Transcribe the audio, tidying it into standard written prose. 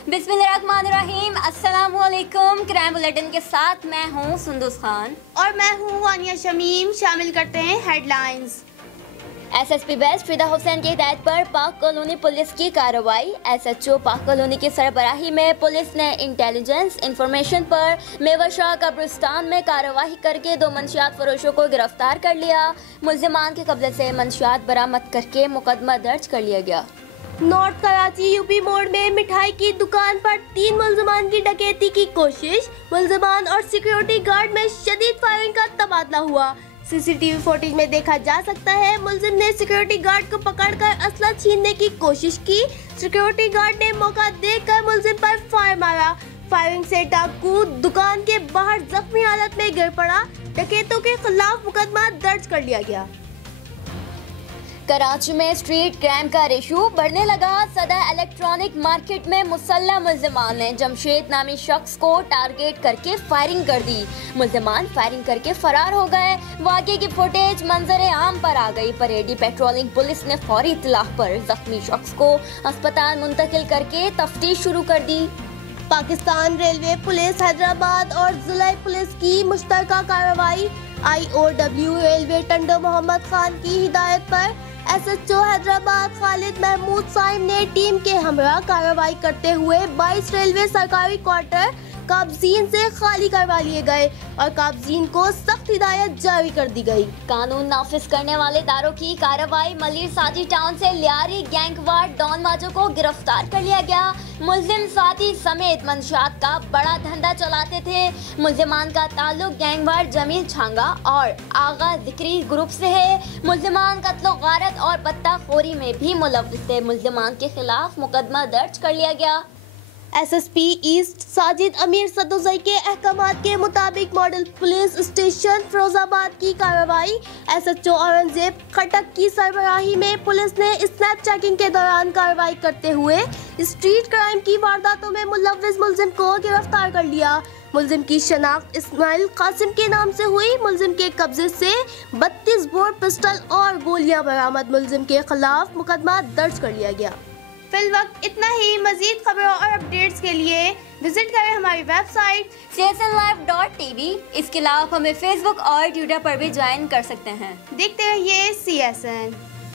बिस्मिल्लाहिर्रहमानिर्रहीम। अस्सलाम वालेकुम। क्राइम बुलेटिन के साथ मैं हूँ सुंदुस खान और मैं हूँ वानिया शमीम। शामिल करते हैं हेडलाइंस। एसएसपी वेस्ट फिदा हुसैन की हिदायत पर पाक कॉलोनी पुलिस की कार्रवाई। एसएचओ पाक कॉलोनी की सरबराही में पुलिस ने इंटेलिजेंस इंफॉर्मेशन पर मेवाशाह कब्रिस्तान में कार्रवाई करके 2 मंशियात फरोशों को गिरफ्तार कर लिया। मुल्जिमान के कब्जे से मंशियात बरामद करके मुकदमा दर्ज कर लिया गया। नॉर्थ कराची यूपी मोड़ में मिठाई की दुकान पर 3 मुल्जिमान की डकैती की कोशिश। मुल्जिमान और सिक्योरिटी गार्ड में शदीद फायरिंग का तबादला हुआ। सीसीटीवी फुटेज में देखा जा सकता है मुल्जिम ने सिक्योरिटी गार्ड को पकड़कर असला छीनने की कोशिश की। सिक्योरिटी गार्ड ने मौका देखकर मुल्जिम पर फायर मारा। फायरिंग से डाकू दुकान के बाहर जख्मी हालत में गिर पड़ा। डकैतों के खिलाफ मुकदमा दर्ज कर लिया गया। कराची में स्ट्रीट क्राइम का रेशो बढ़ने लगा। सदर इलेक्ट्रॉनिक मार्केट में मुसल्लह मुल्जिमान ने जमशेद नामी शख्स को टारगेट करके फायरिंग कर दी। मुल्जिमान फायरिंग करके फरार हो गए। वाक़े की फुटेज मंजर आम पर आ गई। परेडी पेट्रोलिंग पुलिस ने फौरी इत्तलाह पर जख्मी शख्स को अस्पताल मुंतकिल करके तफ्तीश शुरू कर दी। पाकिस्तान रेलवे पुलिस हैदराबाद और ज़िला पुलिस की मुश्तरका कार्रवाई। IOW रेलवे टंडो मोहम्मद खान की हिदायत पर SHO हैदराबाद खालिद महमूद साइम ने टीम के हमरा कार्रवाई करते हुए 22 रेलवे सरकारी क्वार्टर काबजीन से खाली करवा लिए गए और काबजीन को सख्त हिदायत जारी कर दी गई। कानून नाफिज करने वाले इदारों की कार्रवाई। मलिर साजी टाउन से लियारी गैंगवार डॉन वाजो को गिरफ्तार कर लिया गया। मुल्जिम साथी समेत मंशियात का बड़ा धंधा चलाते थे। मुल्जिमान का ताल्लुक गैंगवार जमील छांगा और आगा जिक्री ग्रुप से है। मुल्जिमान कत्लो गारत और बत्ताखोरी में भी मुलव्विस थे। मुल्जिमान के खिलाफ मुकदमा दर्ज कर लिया गया। SSP ईस्ट साजिद अमीर सदोजई के अहकामात के मुताबिक मॉडल पुलिस स्टेशन फिरोजाबाद की कार्रवाई। SHO औरंगजेब खटक की सरबराही में पुलिस ने स्नैप चेकिंग के दौरान कार्रवाई करते हुए स्ट्रीट क्राइम की वारदातों में मुलव्विस मुल्जिम को गिरफ्तार कर लिया। मुल्जिम की शनाख्त इस्माइल कासिम के नाम से हुई। मुल्जिम के कब्जे से 32 बोर पिस्टल और गोलियां बरामद। मुल्जिम के खिलाफ मुकदमा दर्ज कर लिया गया। फिल वक्त इतना ही। मजीद खबरों और अपडेट्स के लिए विजिट करें हमारी वेबसाइट csnlive.tv। इसके अलावा हमें फेसबुक और ट्विटर पर भी ज्वाइन कर सकते हैं। देखते रहिए CSN।